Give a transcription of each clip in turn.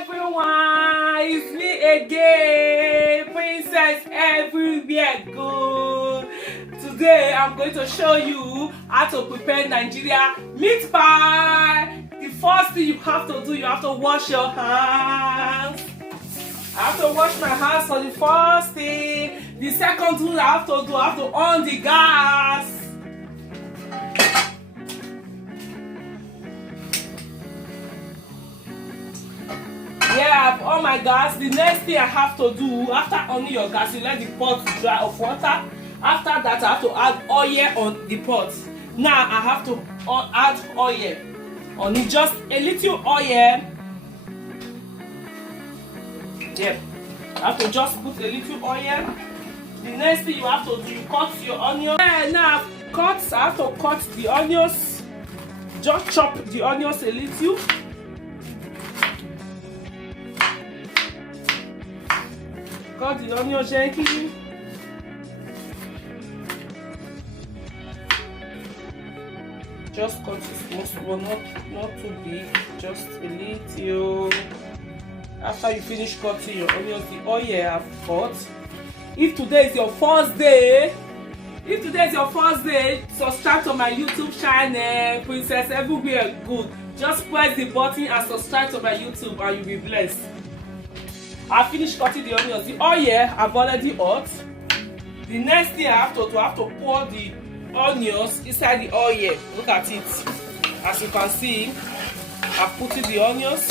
everyone, it's me again, Princess Everywhere Good. Today I'm going to show you how to prepare Nigeria meat pie. The first thing you have to do, you have to wash your hands. I have to wash my hands for the first thing. The second thing I have to on the gas. Yeah, I've on my gas. The next thing I have to do, after on your gas, you let the pot dry of water. After that, I have to add oil on the pot. Now I have to add oil on it, just a little oil. Yep, I have to just put a little oil. The next thing you have to do, you cut your onion. Yeah, now I have to cut the onions. Just chop the onions a little. Cut the onion gently. Just cut it small, not too big, just a little. After you finish cutting your onions, the oil I've cut. If today is your first day, subscribe to my YouTube channel, Princess Everywhere Good. Just press the button and subscribe to my YouTube and you'll be blessed. I finished cutting the onions. The oil I've already hot. The next thing I have to do, I have to pour the onions inside the oil. Look at it. As you can see, I've put in the onions.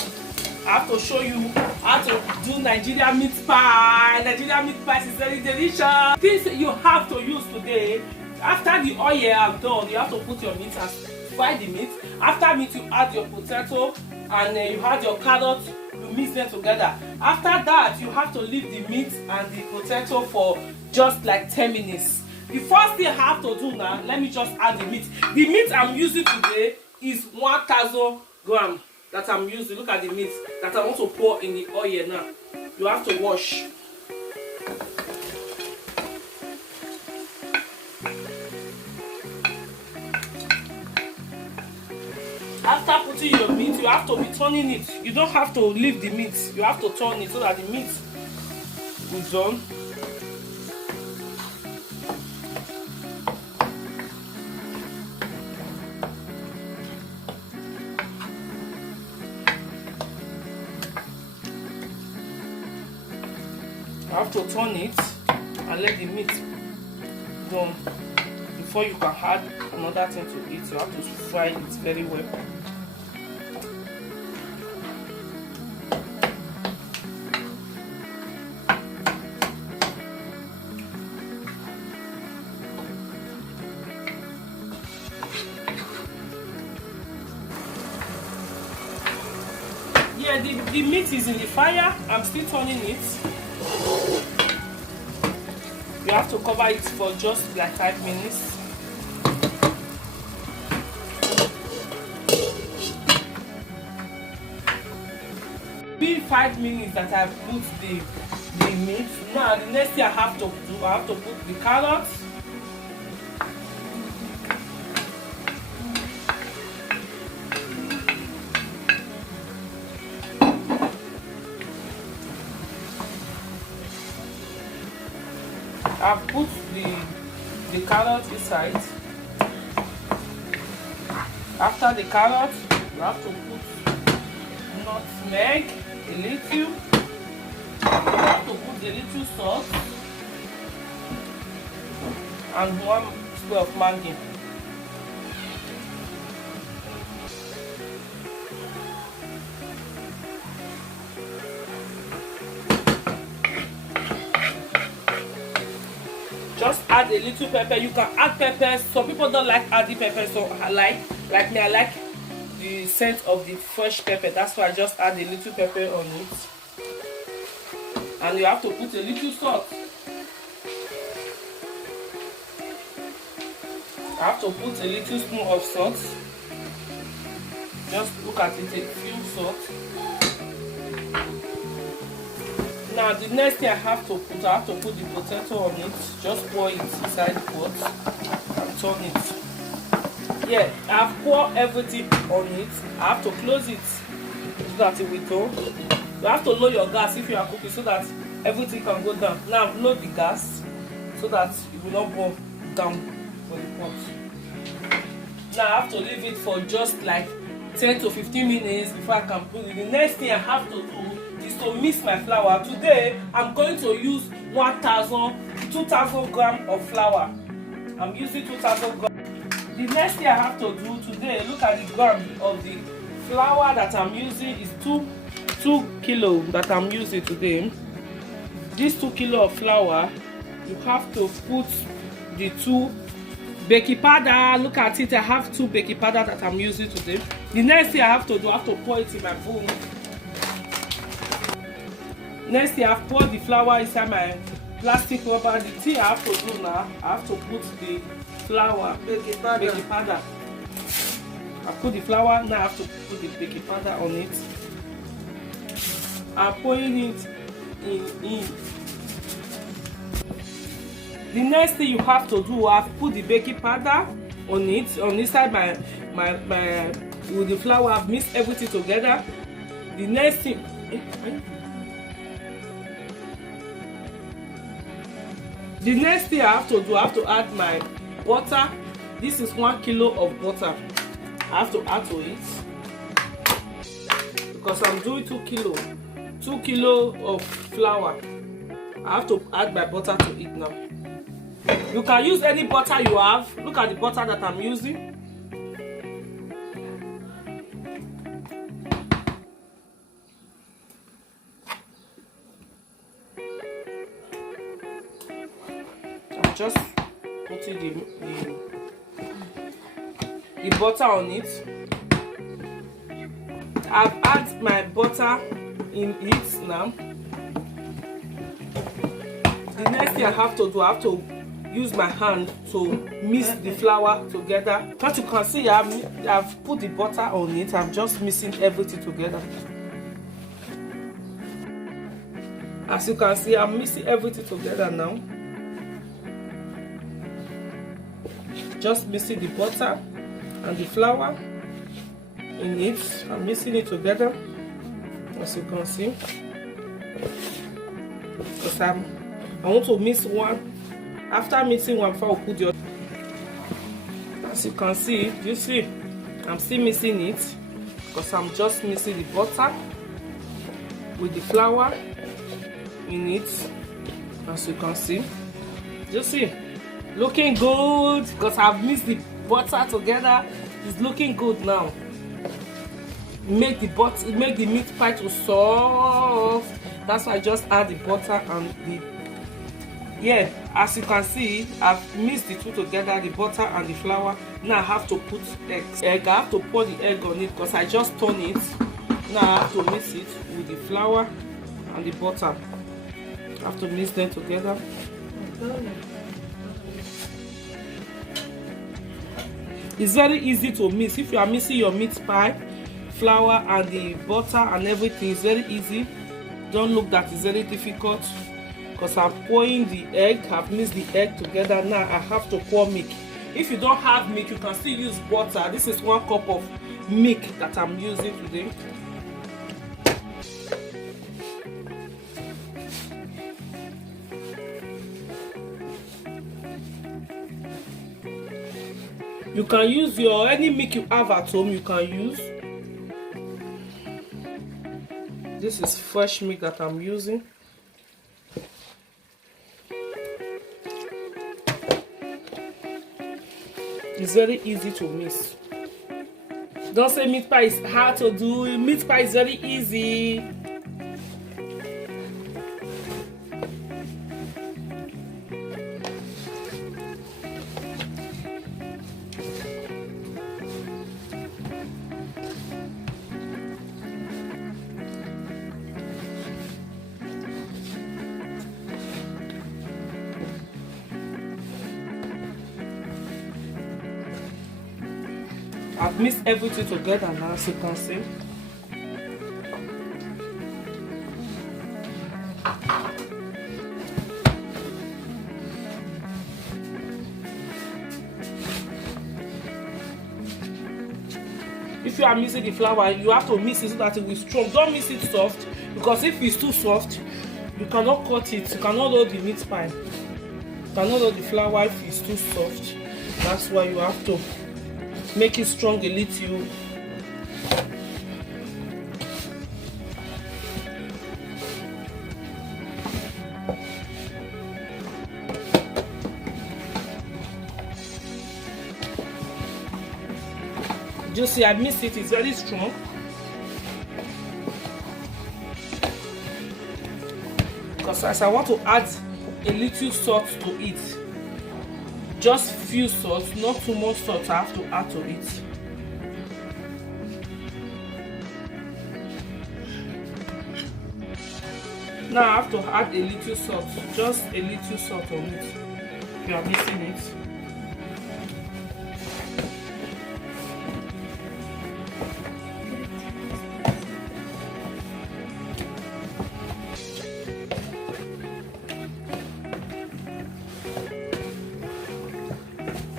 I have to show you how to do Nigerian meat pie. Nigerian meat pie is very delicious. Things you have to use today. After the oil I've done, you have to put your meat and fry the meat. After meat, you add your potato and you add your carrot. You mix them together. After that, you have to leave the meat and the potato for just like 10 minutes. The first thing I have to do now, let me just add the meat. The meat I'm using today is 1,000 grams that I'm using. Look at the meat that I want to pour in the oil now. You have to wash. After putting your meat, you have to be turning it. You don't have to leave the meat. You have to turn it so that the meat is done. You have to turn it and let the meat done before you can add another thing to it. You have to fry it very well. Yeah, the meat is in the fire. I'm still turning it. You have to cover it for just like 5 minutes. Been 5 minutes that I've put the meat. Now the next thing I have to do, I have to put the carrots. I've put the carrot inside. After the carrot, you have to put nutmeg, a little. You have to put a little salt and 1 spoon of Maggi. Just add a little pepper. You can add peppers. Some people don't like adding pepper, so I like me, I like the scent of the fresh pepper. That's why I just add a little pepper on it. And you have to put a little salt. I have to put a little spoon of salt. Just look at it, a few salt. Now the next thing I have to put the potato on it. Just pour it inside the pot and turn it. Yeah, I've poured everything on it. I have to close it so that it will go. You have to lower your gas if you are cooking so that everything can go down. Now lower the gas so that it will not go down for the pot. Now I have to leave it for just like 10 to 15 minutes before I can put it. The next thing I have to do is to mix my flour. Today I'm going to use 2,000 grams of flour. I'm using 2,000 grams. The next thing I have to do today, look at the gram of the flour that I'm using is 2 kilo that I'm using today. This 2 kilo of flour, you have to put the 2 baking powder. Look at it, I have 2 baking powder that I'm using today. The next thing I have to do, I have to pour it in my bowl. Next thing, I've poured the flour inside my plastic rubber. The thing I have to do now, I have to put the flour, baking powder. I put the flour, now I have to put the baking powder on it. I'm pouring it in. The next thing you have to do, I've put the baking powder on it, on inside my with the flour. I've mixed everything together. The next thing, I have to do, I have to add my butter. This is 1 kilo of butter. I have to add to it because I'm doing 2 kilo of flour. I have to add my butter to it now. You can use any butter you have. Look at the butter that I'm using. I'm just putting the butter on it. I've added my butter in it now. The next thing I have to do, I have to use my hand to mix the flour together. As you can see, I've put the butter on it. I'm just mixing everything together. As you can see, I'm mixing everything together now. Just mixing the butter and the flour in it. I'm mixing it together, as you can see. Because I want to mix one. After mixing one, before I put the other. As you can see, you see, I'm still mixing it because I'm just mixing the butter with the flour in it. As you can see, you see, looking good because I've mixed the butter together. It's looking good now. Make the meat pie to soft. That's why I just add the butter and the. Yeah, as you can see, I've mixed the two together, the butter and the flour. Now I have to put eggs. I have to pour the egg on it because I just turn it. Now I have to mix it with the flour and the butter. I have to mix them together. It's very easy to mix. If you are mixing your meat pie, flour and the butter and everything, it's very easy. Don't look that it's very difficult. Because I'm pouring the egg, I've mixed the egg together. Now I have to pour milk. If you don't have milk, you can still use butter. This is 1 cup of milk that I'm using today. You can use any milk you have at home, you can use. This is fresh milk that I'm using. It's very easy to mix. Don't say meat pie is hard to do. Meat pie is very easy. I've mixed everything together now, as you can see. If you are mixing the flour, you have to mix it so that it will strong. Don't mix it soft. because if it's too soft, you cannot cut it. You cannot load the meat pie. You cannot load the flour if it's too soft. That's why you have to make it strong a little. You see, I missed it. It's very strong. Because as I want to add a little salt to it, just few salt, not too much salt. I have to add to it. Now I have to add a little salt, just a little salt on it. If you are missing it.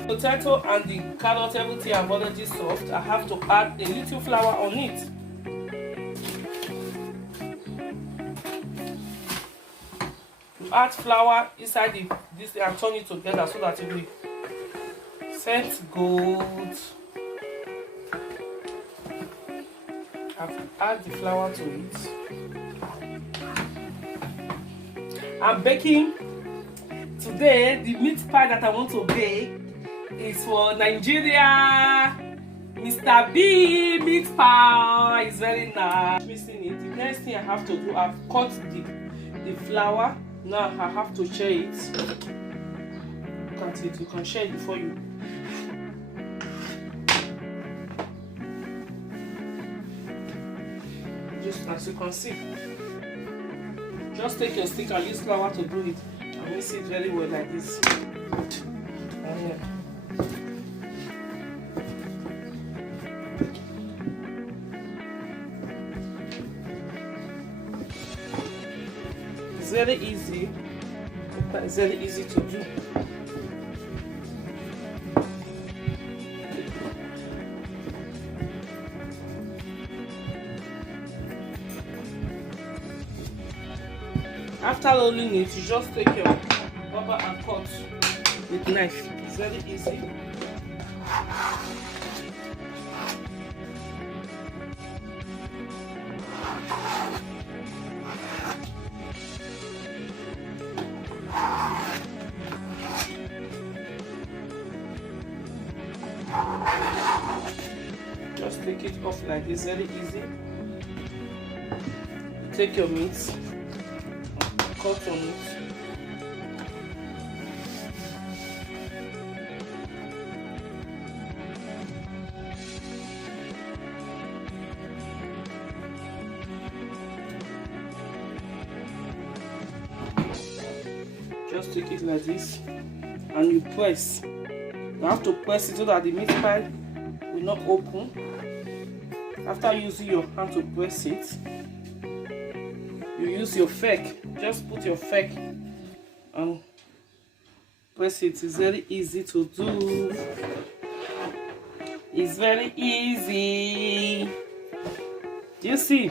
Potato and the carrot, everything I've already soft. I have to add a little flour on it. You add flour inside this and turn it together so that it will set good. Add the flour to it. I'm baking today. The meat pie that I want to bake is for Nigeria. Mr. B meat pie is very nice. Missing it. The next thing I have to do, I've cut the flour. Now I have to share it. Look at it. You can share it before you. Just as you can see. Just take your stick and use flour to do it. And mix it very well like this. And yeah. It's very easy, but it's very easy to do. After rolling it, you just take your rubber and cut with knife. It's very easy. Just take it off like this, very easy. Take your meat, cut on it. Just take it like this and you press. You have to press it so that the meat pie will not open. After using your hand to press it, you use your fork. Just put your fork and press it. It's very easy to do. It's very easy. Do you see?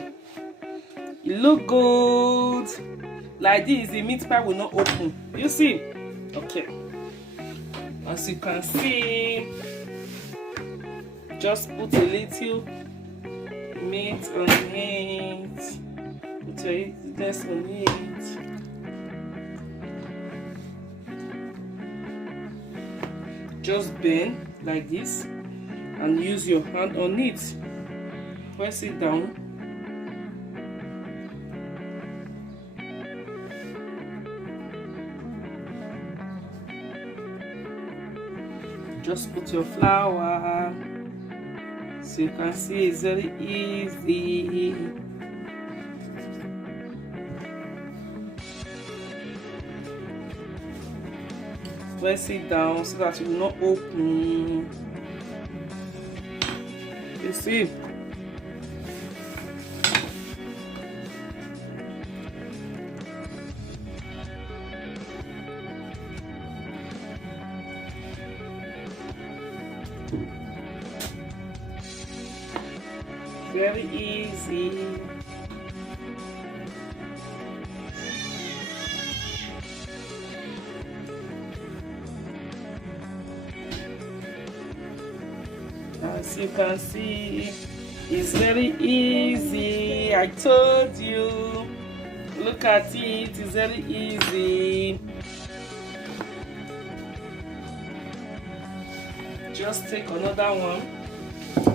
It look good. Like this, the meat pie will not open. You see? Okay. As you can see, just put a little meat on it. Put your this on it. Just bend like this and use your hand on it. Press it down. Just put your flour. So you can see it's very easy. Press it down so that it will not open. You see? Very easy. As you can see, it's very easy. I told you. Look at it, it's very easy. Just take another one,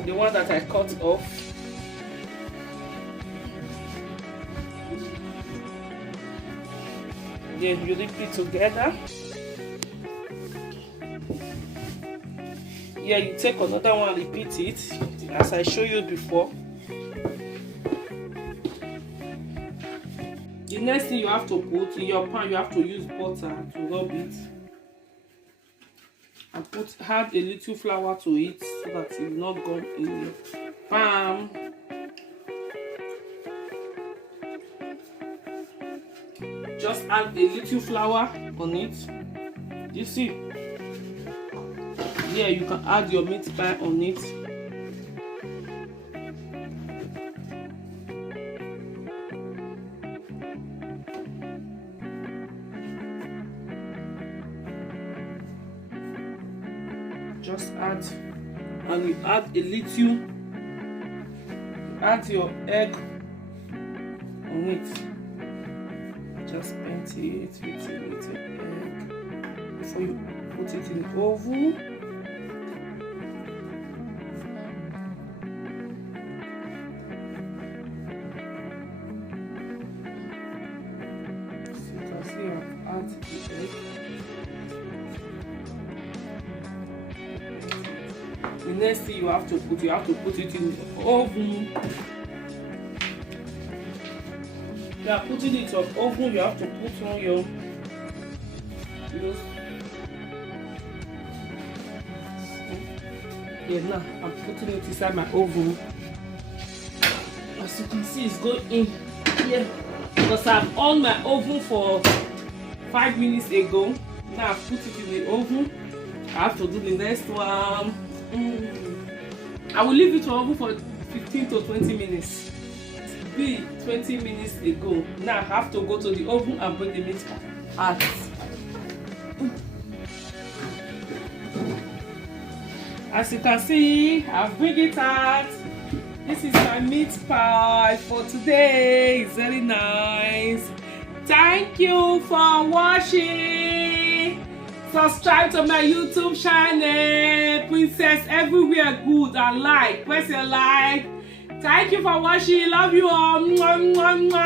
the one that I cut off. Then you repeat together. Yeah, you take another one, repeat it as I showed you before. The next thing you have to put in your pan, you have to use butter to rub it. And add a little flour to it so that it will not go in the pan. Just add a little flour on it. You see? Yeah, you can add your meat pie on it. Just add, and you add a little, add your egg on it. Just paint it with a little egg before you put it in the oven. So you can see I've added the egg. The next thing you have to put it in the oven. You are putting it on oven, you have to put on your yeah, now I'm putting it inside my oven. As you can see, it's going in here because I've on my oven for 5 minutes ago. Now I've put it in the oven. I have to do the next one. I will leave it to oven for 15 to 20 minutes. Be 20 minutes ago. Now I have to go to the oven and bring the meat out. As you can see, I've bring it out. This is my meat pie for today. It's very nice. Thank you for watching. Subscribe to my YouTube channel, Princess Everywhere Good, and like. Press your like. Thank you for watching. Love you all. Mwah, mwah, mwah.